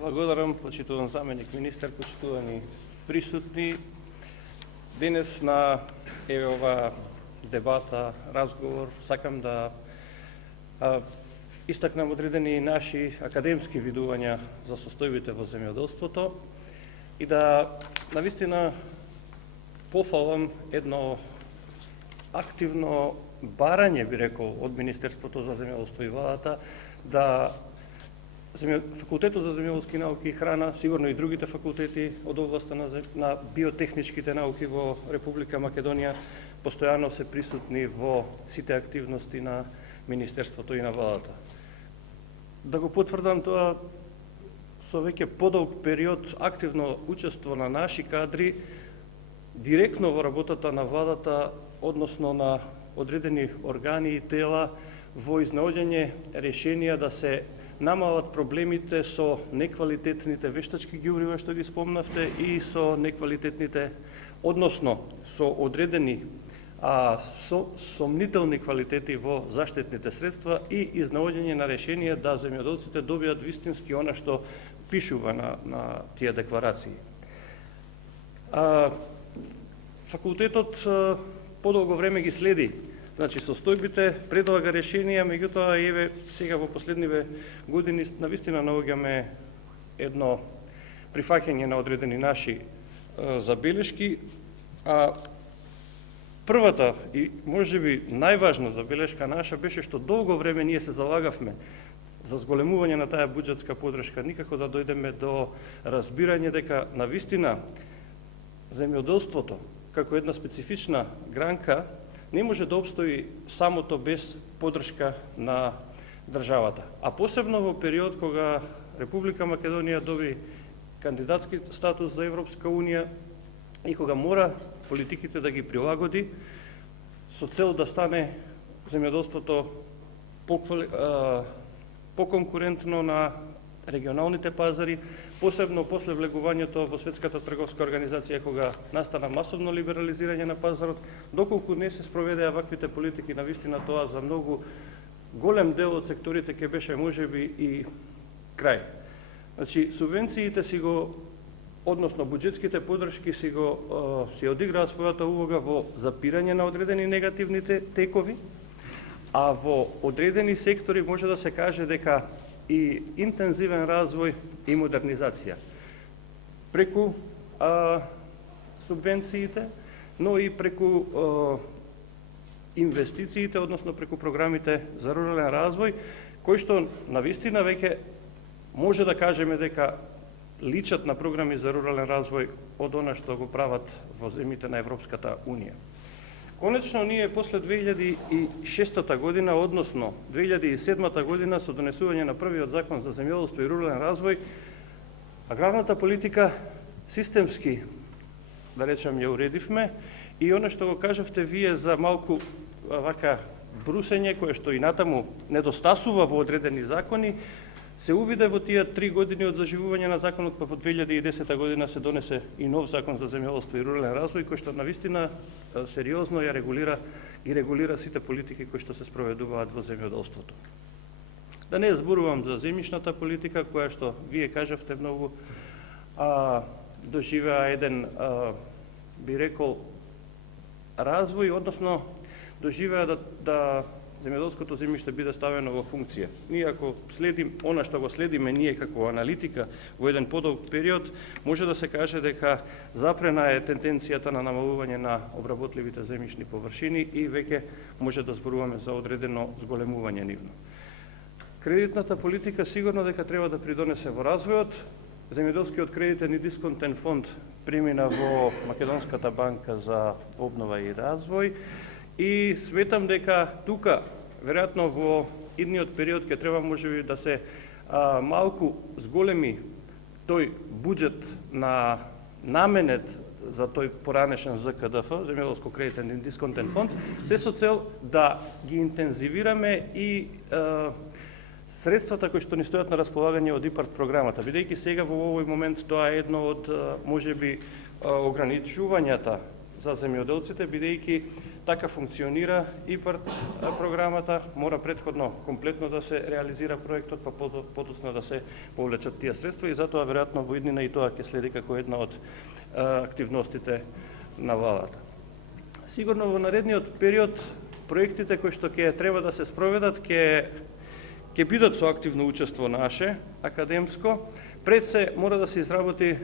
Благодарам, почитуван заменик министер, почитувани присутни. Денес на оваа дебата, разговор, сакам да истакнам одредени наши академски видувања за состојбите во земјоделството и да навистина пофалам едно активно барање, би рекол, од Министерството за земјоделство и владата да Факултетот за земјоделски науки и храна, сигурно и другите факултети од областа на биотехничките науки во Република Македонија постојано се присутни во сите активности на Министерството и на владата. Да го потврдам тоа со веќе подолг период активно учество на наши кадри директно во работата на владата, односно на одредени органи и тела во изнаоѓање решенија да се намалат проблемите со неквалитетните вештачки ѓубрива што ги спомнавте и со неквалитетните, односно со одредени сомнителни квалитети во заштитните средства и изнаоѓање на решение да земјоделците добијат вистински она што пишува на тие декларации. Факултетот подолго време ги следи состојбите, предлага решенија, меѓутоа еве сега во последниве години навистина наоѓаме едно прифаќање на одредени наши забелешки, а првата и можеби најважна забелешка наша беше што долго време ние се залагавме за зголемување на таа буџетска подршка, никако да дојдеме до разбирање дека навистина земјоделството како една специфична гранка не може да обстои самото без подршка на државата. А посебно во период кога Република Македонија доби кандидатски статус за Европска Унија и кога мора политиките да ги прилагоди со цел да стане земјоделството поконкурентно на регионалните пазари, посебно после влегувањето во Светската трговска организација кога настана масовно либерализирање на пазарот, доколку не се спроведеа ваквите политики, навистина тоа за многу голем дел од секторите ќе беше можеби и крај. Значи, субвенциите си го, односно буџетските подршки си одиграат својата улога во запирање на одредени негативните текови, а во одредени сектори може да се каже дека и интензивен развој и модернизација преку субвенциите, но и преку инвестициите, односно преку програмите за рурален развој, кои што навистина веќе може да кажеме дека личат на програми за рурален развој од она што го прават во земјите на Европската Унија. Конечно, ние после 2006 година, односно 2007 година, со донесување на првиот закон за земјоделство и рурален развој, аграрната политика системски, да речем, ја уредивме и она што го кажавте вие за малку вака брусење, кое што и натаму недостасува во одредени закони, се увиде во тие 3 години од заживување на законот, па во 2010 година се донесе и нов закон за земјоделство и рурален развој, кој што навистина сериозно ги регулира сите политики кои што се спроведуваат во земјоделството. Да не зборувам за земјишната политика, која што вие кажавте многу, доживеа еден, би рекол, развој, односно доживеа да земјоделското земјиште биде ставено во функција. Ние ако следим она што го следиме ние како аналитика во еден подолг период, може да се каже дека запрена е тенденцијата на намалување на обработливите земјишни површини и веќе може да зборуваме за одредено зголемување нивно. Кредитната политика сигурно дека треба да придонесе во развојот. Земјоделскиот кредитен и дисконтен фонд премина во Македонската банка за обнова и развој. И сметам дека тука, веројатно во идниот период, ќе треба можеби да се малку зголеми тој буџет на наменет за тој поранешен ЗКДФ, земјоделско кредитен и дисконтен фонд, се со цел да ги интензивираме и средствата кои што ни стојат на располагање од ИПАРТ програмата, бидејќи сега во овој момент тоа е едно од можеби ограничувањата за земјоделците, бидејќи така функционира ИПАРД програмата, мора претходно комплетно да се реализира проектот, па подоцна да се повлечат тие средства и затоа веројатно во иднина и тоа ќе следи како една од активностите на владата. Сигурно во наредниот период проектите кои што ќе треба да се спроведат ќе бидат со активно учество наше, академско. Пред се мора да се изработи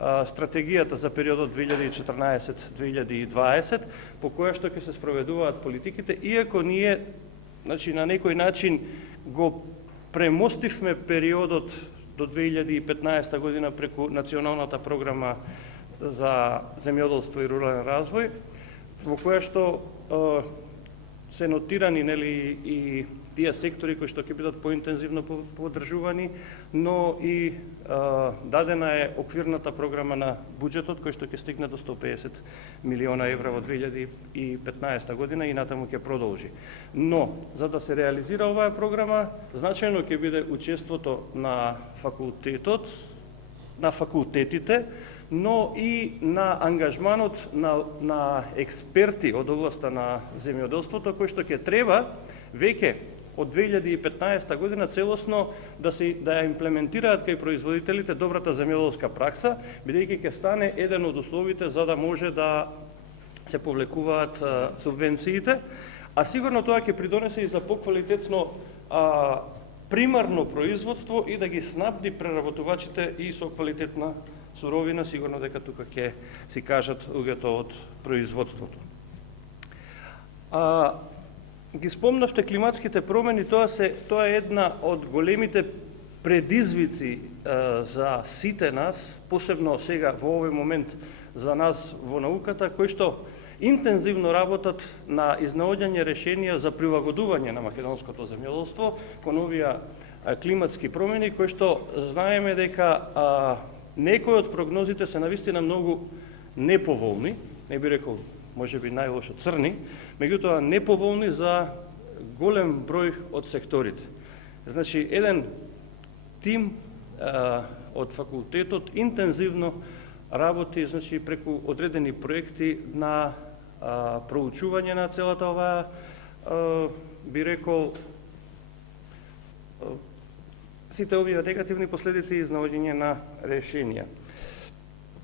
стратегијата за периодот 2014-2020, по која што ќе се спроведуваат политиките, иако ние на некој начин го премостивме периодот до 2015 година преку Националната програма за земјоделство и рурален развој, во која што се нотирани и тие сектори кои што ќе бидат поинтензивно поддржувани, но и дадена е оквирната програма на буџетот кој што ќе стигне до 150 милиона евра во 2015 година и натаму ќе продолжи. Но за да се реализира оваа програма, значајно ќе биде учеството на факултетите, но и на ангажманот на експерти од областа на земјоделството кои што ќе треба веќе од 2015 година целосно да ја имплементираат кај производителите добрата земјоделска пракса, бидејќи ќе стане еден од условите за да може да се повлекуваат субвенциите, а сигурно тоа ќе придонесе и за поквалитетно примарно производство и да ги снабди преработувачите и со квалитетна суровина, сигурно дека тука ќе си кажат луѓето од производството. Ги спомнавте климатските промени, тоа е една од големите предизвици за сите нас, посебно сега во овој момент за нас во науката, кои што интензивно работат на изнаоѓање решенија за прилагодување на македонското земјоделство кон овие климатски промени, кои што знаеме дека некои од прогнозите се навистина многу неповолни, не би рекол можеби најлошо црни, меѓутоа неповолни за голем број од секторите. Значи, еден тим од факултетот интензивно работи преку одредени проекти на проучување на целата оваа, би рекол, сите овие негативни последици и изнаоѓање на решенија.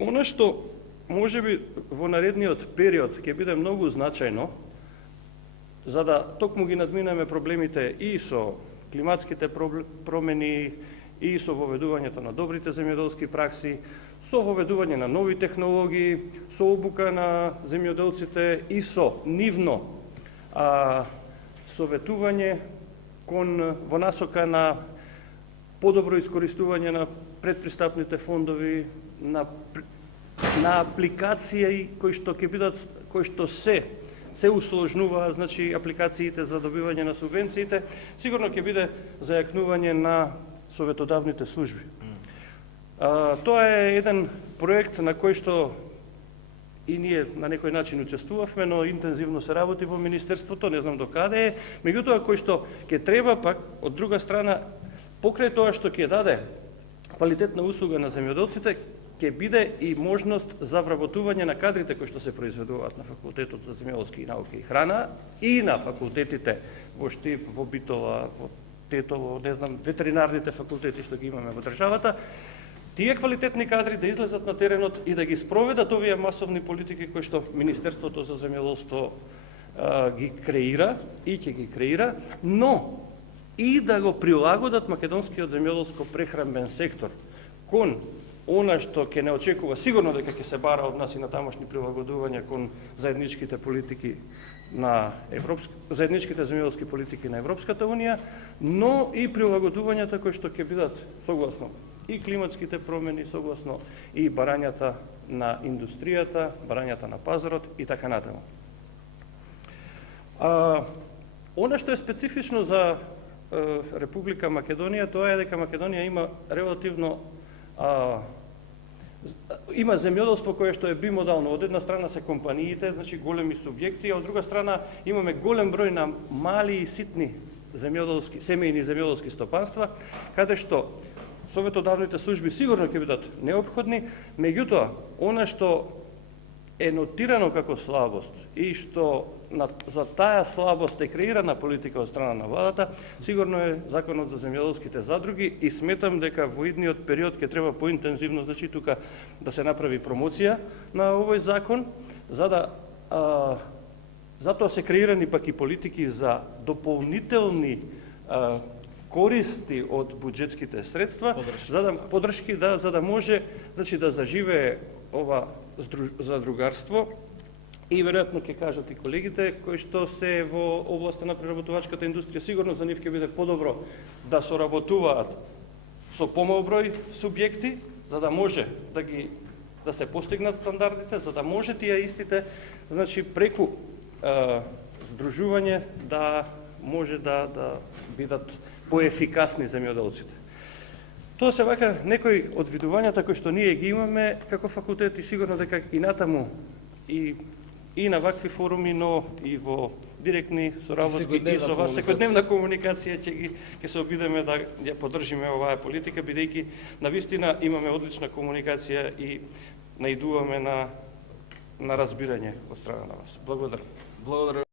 Она што можеби во наредниот период ќе биде многу значајно, за да токму ги надминеме проблемите и со климатските промени, и со воведувањето на добрите земјоделски пракси, со воведување на нови технологии, со обука на земјоделците и со нивно советување во насока на подобро искористување на предпристапните фондови, на апликации кои што се усложнуваат, значи апликациите за добивање на субвенциите, сигурно ќе биде зајакнување на советодавните служби. Тоа е еден проект на кој што и ние на некој начин учествувавме, но интензивно се работи во Министерството, не знам до каде е, меѓутоа кој што ќе треба пак, од друга страна, покрај тоа што ќе даде квалитетна услуга на земјоделците, ќе биде и можност за вработување на кадрите кои што се произведуваат на Факултетот за земјоделски науки и храна и на факултетите во Штип, во Битола, во Тетово, не знам, ветеринарните факултети што ги имаме во државата, тие квалитетни кадри да излезат на теренот и да ги спроведат овие масовни политики кои што Министерството за земјоделство ги креира и ќе ги креира, но и да го прилагодат македонскиот земјоделско-прехранбен сектор кон она што ќе не очекува, сигурно дека ќе се бара од нас и на тамошни прилагодувања кон заедничките политики на заедничките земјоделски политики на Европската унија, но и прилагодувањата кои што ќе бидат согласно и климатските промени, согласно и барањата на индустријата, барањата на пазарот и така натаму. Она што е специфично за Република Македонија, тоа е дека Македонија има релативно има земјоделство кое што е бимодално. Од една страна се компаниите, значи големи субјекти, а од друга страна имаме голем број на мали и ситни семејни земјоделски стопанства, каде што советодавните служби сигурно ќе бидат неопходни, меѓутоа, она што е нотирано како слабост и што за таа слабост е креирана политика од страна на владата, сигурно е Законот за земјоделските задруги и сметам дека во идниот период ќе треба поинтензивно, значи тука да се направи промоција на овој закон, за да затоа се креирани пак и политики за дополнителни користи од буџетските средства, подршки, за да може, значи, да заживее ова задругарство. И веројатно ќе кажат и колегите кои што се во областа на преработувачката индустрија, сигурно за нив ќе биде подобро да соработуваат со помал број субјекти, за да може да се постигнат стандардите, за да може тие истите, значи, преку здружување да може да бидат поефикасни земјоделците. Тоа се вака некои од видувањата кои што ние ги имаме како факултет и сигурно дека и натаму и на вакви форуми, но и во директни соработки и со вас секојдневна комуникација ќе се обидеме да ја поддржиме оваа политика, бидејќи навистина имаме одлична комуникација и наидуваме на разбирање од страна на вас. Благодарам.